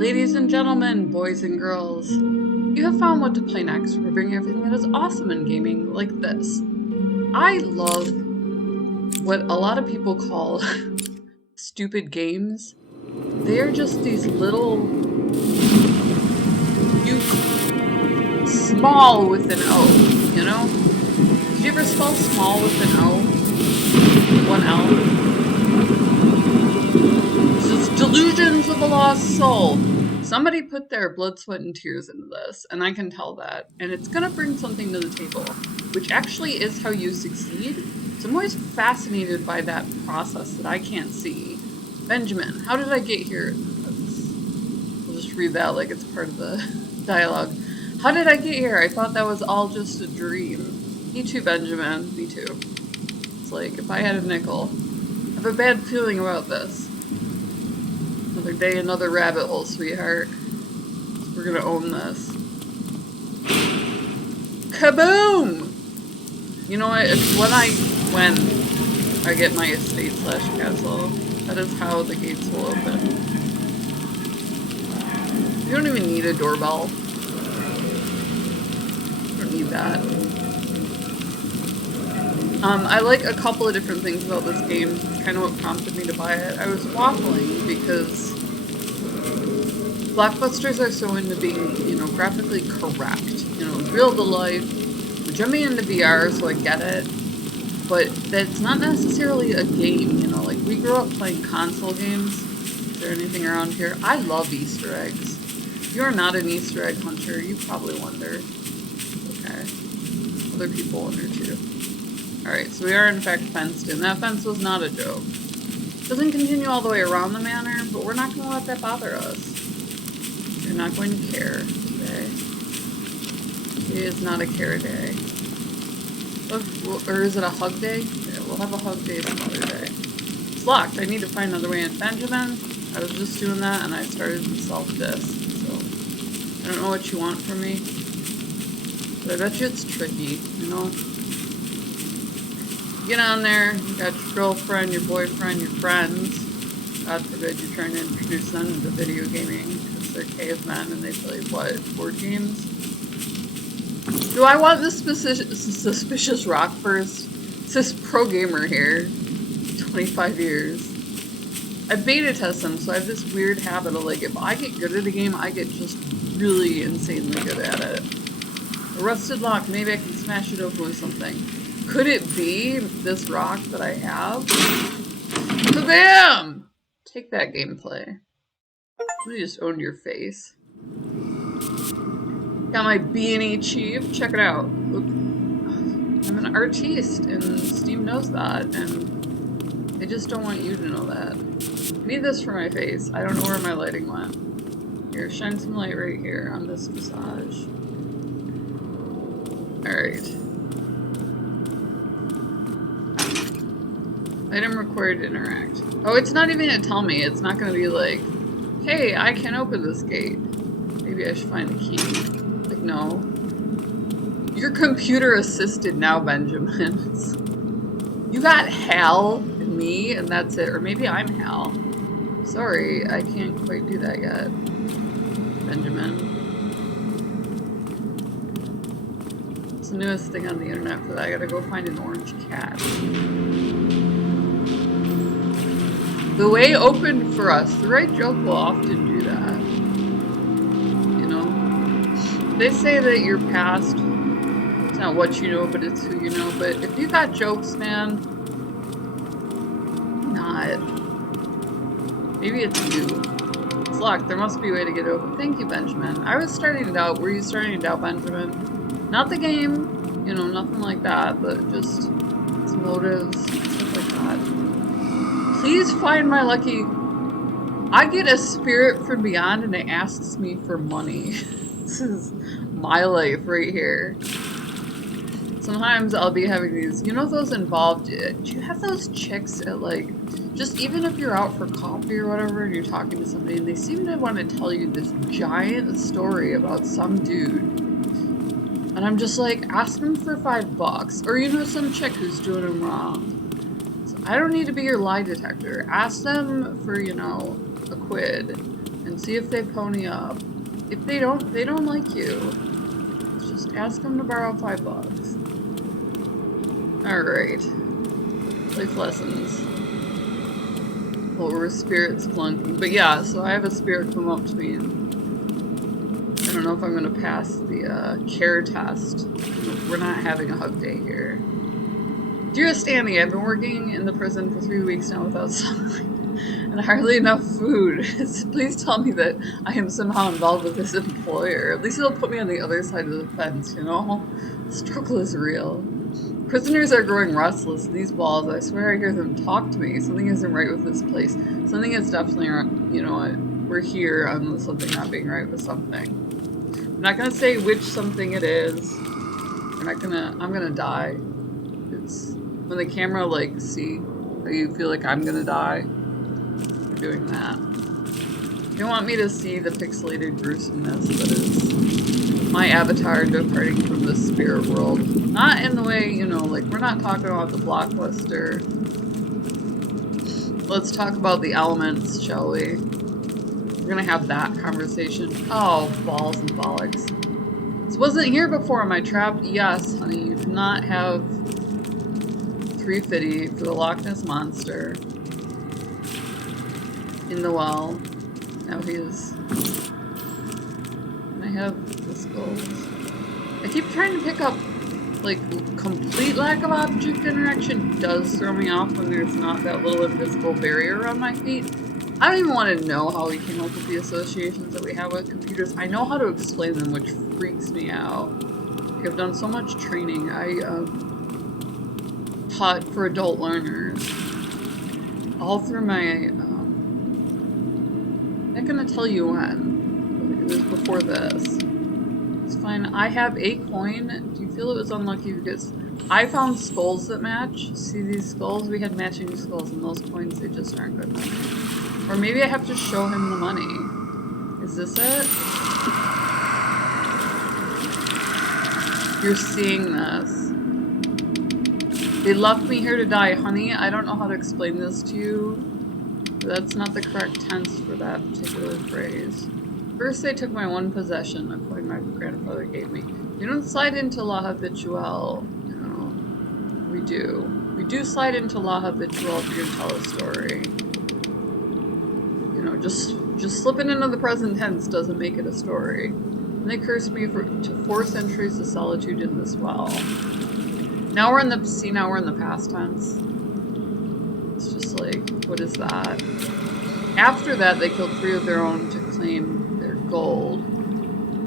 Ladies and gentlemen, boys and girls, you have found what to play next. We're bringing everything that is awesome in gaming like this. I love what a lot of people call stupid games. They are just these little cute, small with an O, you know? Did you ever spell small with an O? One L? This is Delusions of the Lost Soul. Somebody put their blood, sweat, and tears into this, and I can tell that. And it's gonna bring something to the table, which actually is how you succeed. So I'm always fascinated by that process that I can't see. Benjamin, how did I get here? We'll just read that like it's part of the dialogue. How did I get here? I thought that was all just a dream. Me too, Benjamin. Me too. It's like, if I had a nickel. I have a bad feeling about this. Another day, another rabbit hole, sweetheart. We're gonna own this. Kaboom! You know what? It's when I get my estate / castle. That is how the gates will open. You don't even need a doorbell. You don't need that. I like a couple of different things about this game. It's kind of what prompted me to buy it. I was waffling because blockbusters are so into being, you know, graphically correct. You know, real to life. We're jumping into VR, so I get it. But that's not necessarily a game, you know. Like, we grew up playing console games. Is there anything around here? I love Easter eggs. If you're not an Easter egg hunter, you probably wonder. Okay. Other people wonder too. Alright, so we are in fact fenced in. That fence was not a joke. Doesn't continue all the way around the manor, but we're not going to let that bother us. You're not going to care today. It is not a care day. Or is it a hug day? Yeah, we'll have a hug day some other day. It's locked. I need to find another way in. Benjamin, I was just doing that and I started to self-disc, so I don't know what you want from me. But I bet you it's tricky, you know? Get on there, you got your girlfriend, your boyfriend, your friends. God forbid you're trying to introduce them into video gaming because they're cavemen and they play, what, board games? Do I want this suspicious rock first? It's this pro gamer here. 25 years. I beta test them, so I have this weird habit of like, if I get good at a game, I get just really insanely good at it. A rusted lock, maybe I can smash it open with something. Could it be this rock that I have? Kabam! Take that gameplay. Let me just own your face. Got my B&E Chief. Check it out. Look, I'm an artiste, and Steam knows that, and I just don't want you to know that. I need this for my face. I don't know where my lighting went. Here, shine some light right here on this visage. Alright. Item required to interact. Oh, it's not even gonna tell me. It's not gonna be like, hey, I can open this gate. Maybe I should find a key. Like, no. You're computer assisted now, Benjamin. You got Hal and me, and that's it. Or maybe I'm Hal. Sorry, I can't quite do that yet, Benjamin. It's the newest thing on the internet for that. I gotta go find an orange cat. The way opened for us. The right joke will often do that. You know? They say that your past, it's not what you know, but it's who you know. But if you got jokes, man, not. Maybe it's you. It's locked. There must be a way to get it open. Thank you, Benjamin. I was starting to doubt. Were you starting to doubt, Benjamin? Not the game. You know, nothing like that. But just its motives, stuff like that. Please find my lucky... I get a spirit from beyond and it asks me for money. This is my life right here. Sometimes I'll be having these... You know those involved... Do you have those chicks at like... Just even if you're out for coffee or whatever and you're talking to somebody and they seem to want to tell you this giant story about some dude. And I'm just like, ask them for $5. Or you know some chick who's doing them wrong. I don't need to be your lie detector. Ask them for, you know, a quid and see if they pony up. If they don't like you. Just ask them to borrow $5. Alright. Life lessons. Well, we're spirits flunking. But yeah, so I have a spirit come up to me and I don't know if I'm gonna pass the care test. We're not having a hug day here. Dearest Annie, I've been working in the prison for 3 weeks now without sleep and hardly enough food. Please tell me that I am somehow involved with this employer. At least it'll put me on the other side of the fence, you know? The struggle is real. Prisoners are growing restless in these walls. I swear I hear them talk to me. Something isn't right with this place. Something is definitely, you know, we're here on something not being right with something. I'm not gonna say which something it is. I'm gonna die. It's when the camera, like, see how you feel like I'm gonna die. We're doing that. You don't want me to see the pixelated gruesomeness that is my avatar departing from the spirit world. Not in the way, you know, like, we're not talking about the blockbuster. Let's talk about the elements, shall we? We're gonna have that conversation. Oh, balls and bollocks. This wasn't here before. Am I trapped? Yes, honey. You do not have 350 for the Loch Ness Monster in the well. Now he is. I have the skulls. I keep trying to pick up, like, complete lack of object interaction does throw me off when there's not that little invisible barrier around my feet. I don't even want to know how we came up with the associations that we have with computers. I know how to explain them, which freaks me out. I've done so much training. I taught for adult learners all through my, I'm not gonna tell you when, but it was before this. It's fine. I have a coin. Do you feel it was unlucky because I found skulls that match? See these skulls? We had matching skulls, and those coins, they just aren't good enough. Or maybe I have to show him the money. Is this it? You're seeing this. They left me here to die, honey. I don't know how to explain this to you. That's not the correct tense for that particular phrase. First, they took my one possession, a coin my grandfather gave me. You don't slide into La Habituelle. You know, we do. We do slide into La Habituelle if you're gonna tell a story. You know, just slipping into the present tense doesn't make it a story. And they cursed me to 4 centuries of solitude in this well. Now we're in the past tense. It's just like, what is that? After that, they killed 3 of their own to claim their gold.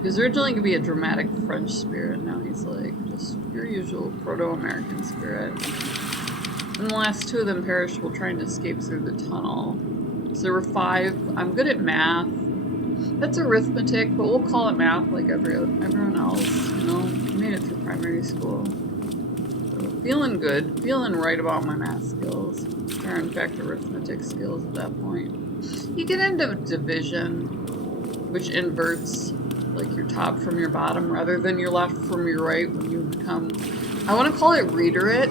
He was originally going to be a dramatic French spirit. Now he's like just your usual proto-American spirit. And the last 2 of them perished while trying to escape through the tunnel. So there were 5. I'm good at math. That's arithmetic, but we'll call it math like everyone else. You know, I made it through primary school. So feeling good, feeling right about my math skills. Or in fact, arithmetic skills at that point. You get into division, which inverts like your top from your bottom rather than your left from your right when you become, I want to call it readerate.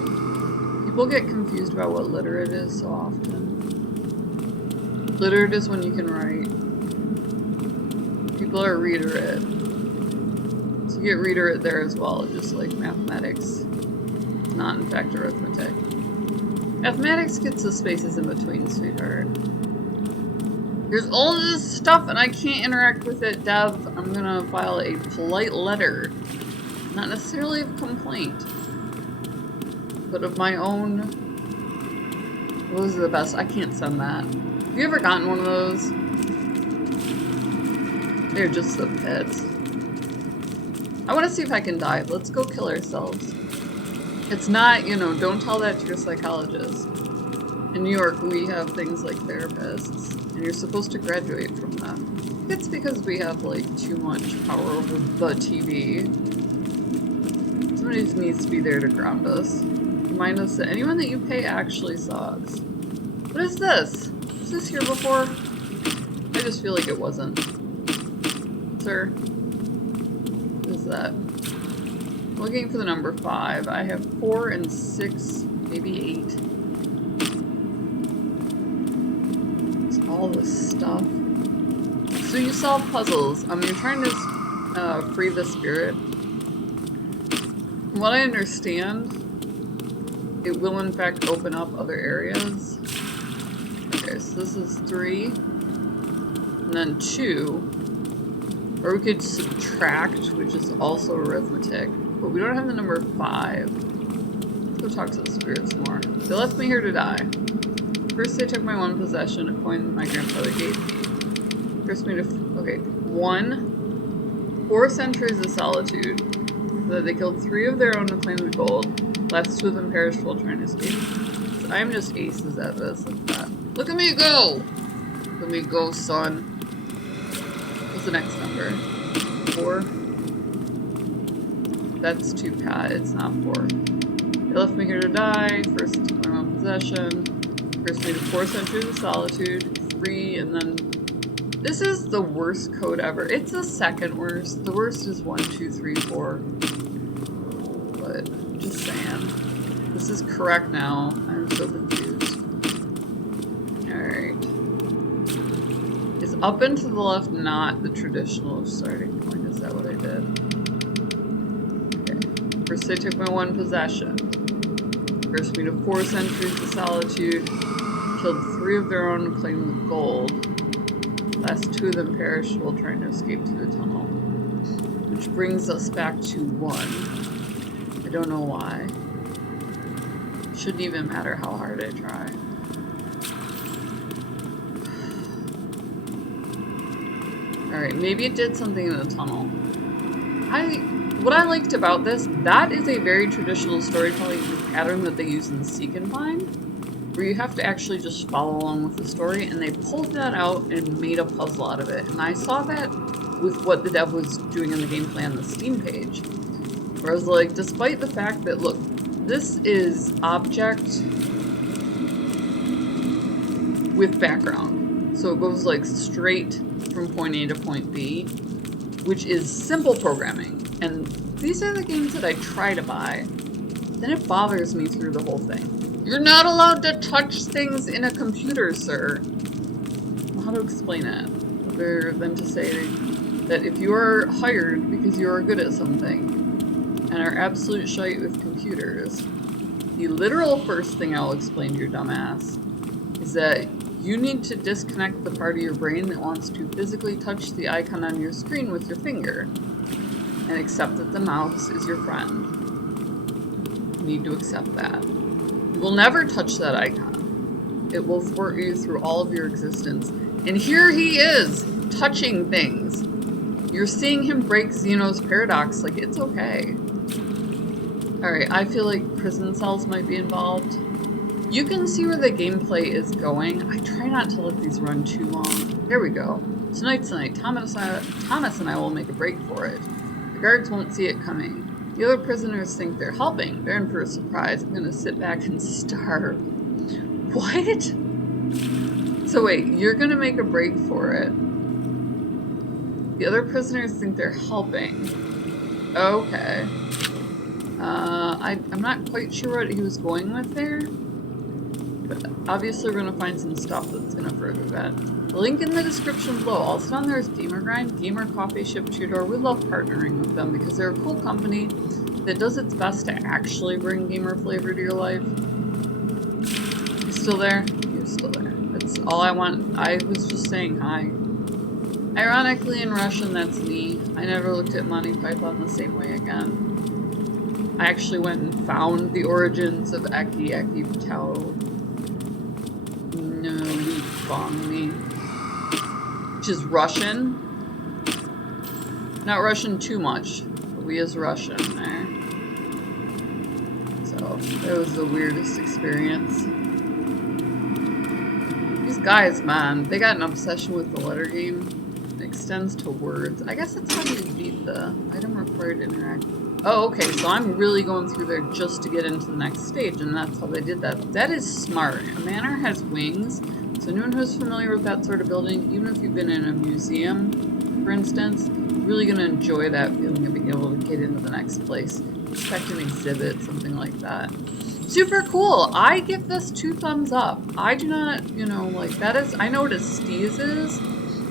People get confused about what literate is so often. Literate is when you can write. People are readerate. So you get readerate there as well, just like mathematics. Not in fact arithmetic. Mathematics gets the spaces in between, sweetheart. There's all this stuff and I can't interact with it, Dev. I'm gonna file a polite letter. Not necessarily of complaint, but of my own. Those are the best. I can't send that. Have you ever gotten one of those? They're just the pits. I want to see if I can die. Let's go kill ourselves. It's not, you know, don't tell that to your psychologist. In New York, we have things like therapists, and you're supposed to graduate from them. It's because we have, like, too much power over the TV. Somebody needs to be there to ground us. Remind us that anyone that you pay actually sucks. What is this? Was this here before? I just feel like it wasn't. Sir? What is that? Looking for the number 5. I have 4 and 6, maybe 8. It's all this stuff. So you solve puzzles. You're trying to free the spirit. From what I understand, it will in fact open up other areas. Okay, so this is 3. And then 2. Or we could subtract, which is also arithmetic. But we don't have the number 5. Let's go talk to the spirits more. They left me here to die. First they took my one possession, a coin my grandfather gave me. First me to... Okay. 1. 4 centuries of solitude. So that they killed 3 of their own to claim the gold. Last 2 of them perished while trying to escape. So I'm just aces at this. Look at that. Look at me go! Look at me go, son. What's the next number? 4? That's too bad. It's not 4. They left me here to die. First took my own possession. First made 4 centuries of solitude. 3, and then... This is the worst code ever. It's the second worst. The worst is 1, 2, 3, 4. But, just saying. This is correct now. I'm so confused. Alright. Is up and to the left not the traditional starting point? Is that what I did? Okay. First I took my one possession. First me to 4 centuries of solitude. Killed 3 of their own and claimed the gold. Last 2 of them perished while trying to escape through the tunnel. Which brings us back to 1. I don't know why. Shouldn't even matter how hard I try. Alright, maybe it did something in the tunnel. What I liked about this, that is a very traditional storytelling pattern that they use in Seek and Find, where you have to actually just follow along with the story, and they pulled that out and made a puzzle out of it. And I saw that with what the dev was doing in the gameplay on the Steam page. Where I was like, despite the fact that, look, this is object with background. So it goes like straight from point A to point B, which is simple programming. And these are the games that I try to buy. Then it bothers me through the whole thing. You're not allowed to touch things in a computer, sir. I don't know how to explain it, other than to say that if you are hired because you are good at something and are absolute shite with computers, the literal first thing I'll explain to your dumbass is that you need to disconnect the part of your brain that wants to physically touch the icon on your screen with your finger and accept that the mouse is your friend. You need to accept that. You will never touch that icon. It will thwart you through all of your existence. And here he is, touching things. You're seeing him break Zeno's paradox, like, it's okay. Alright, I feel like prison cells might be involved. You can see where the gameplay is going. I try not to let these run too long. There we go. Tonight's the night. Thomas and I will make a break for it. The guards won't see it coming. The other prisoners think they're helping. They're in for a surprise. I'm gonna sit back and starve. What? So wait, you're gonna make a break for it. The other prisoners think they're helping. Okay. I'm not quite sure what he was going with there. But obviously we're gonna find some stuff that's gonna further that. The link in the description below. Also down there is Gamer Grind, Gamer Coffee shipped to your door. We love partnering with them because they're a cool company that does its best to actually bring gamer flavor to your life. You still there? You're still there. That's all I want. I was just saying hi. Ironically, in Russian, that's me. I never looked at Monty Python the same way again. I actually went and found the origins of Eki Tau. No, bong me. Which is Russian. Not Russian too much, but we is Russian there. So, it was the weirdest experience. These guys, man, they got an obsession with the letter game. It extends to words. I guess that's how you beat the item required to interact. Oh, okay, so I'm really going through there just to get into the next stage, and that's how they did that. That is smart. A manor has wings, so anyone who's familiar with that sort of building, even if you've been in a museum, for instance, you're really going to enjoy that feeling of being able to get into the next place. Expect an exhibit, something like that. Super cool! I give this 2 thumbs up. I do not, you know, like, that is, I know what a steez is.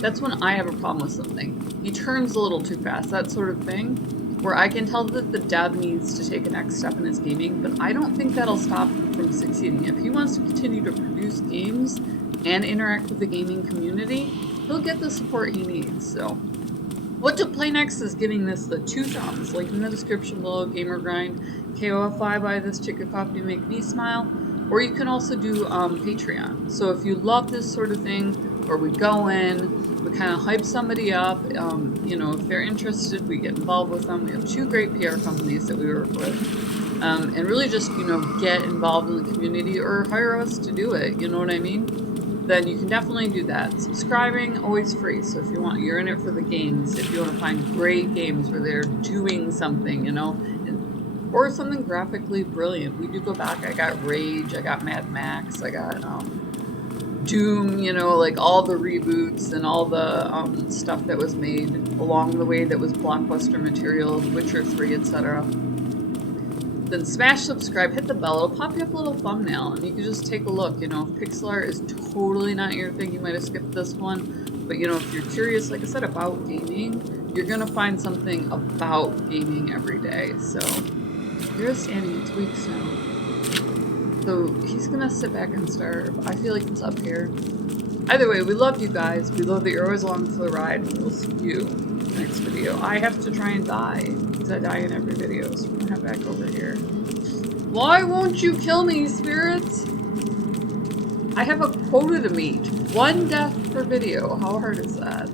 that's when I have a problem with something. He turns a little too fast, that sort of thing, where I can tell that the dev needs to take a next step in his gaming, but I don't think that'll stop him from succeeding. If he wants to continue to produce games and interact with the gaming community, he'll get the support he needs, so. What to Play Next is giving this the 2 thumbs, link in the description below, Gamer Grind, KOFI, buy this chicken coffee to make me smile, or you can also do Patreon. So if you love this sort of thing, where we go in, we kind of hype somebody up, you know, if they're interested, we get involved with them. We have 2 great PR companies that we work with, and really just, you know, get involved in the community or hire us to do it, you know what I mean? Then you can definitely do that. Subscribing, always free, so if you want, you're in it for the games, if you want to find great games where they're doing something, you know, or something graphically brilliant. We do go back, I got Rage, I got Mad Max, I got Doom, you know, like all the reboots and all the stuff that was made along the way that was blockbuster material, Witcher 3, etc. Then smash subscribe, hit the bell, it'll pop you up a little thumbnail, and you can just take a look. You know, if pixel art is totally not your thing, you might have skipped this one. But, you know, if you're curious, like I said, about gaming, you're going to find something about gaming every day. So, you're standing 2 weeks now. So, he's going to sit back and starve. I feel like it's up here. Either way, we love you guys. We love that you're always along for the ride. We'll see you in the next video. I have to try and die, because I die in every video, so we're gonna head back over here. Why won't you kill me, spirits? I have a quota to meet. 1 death per video. How hard is that?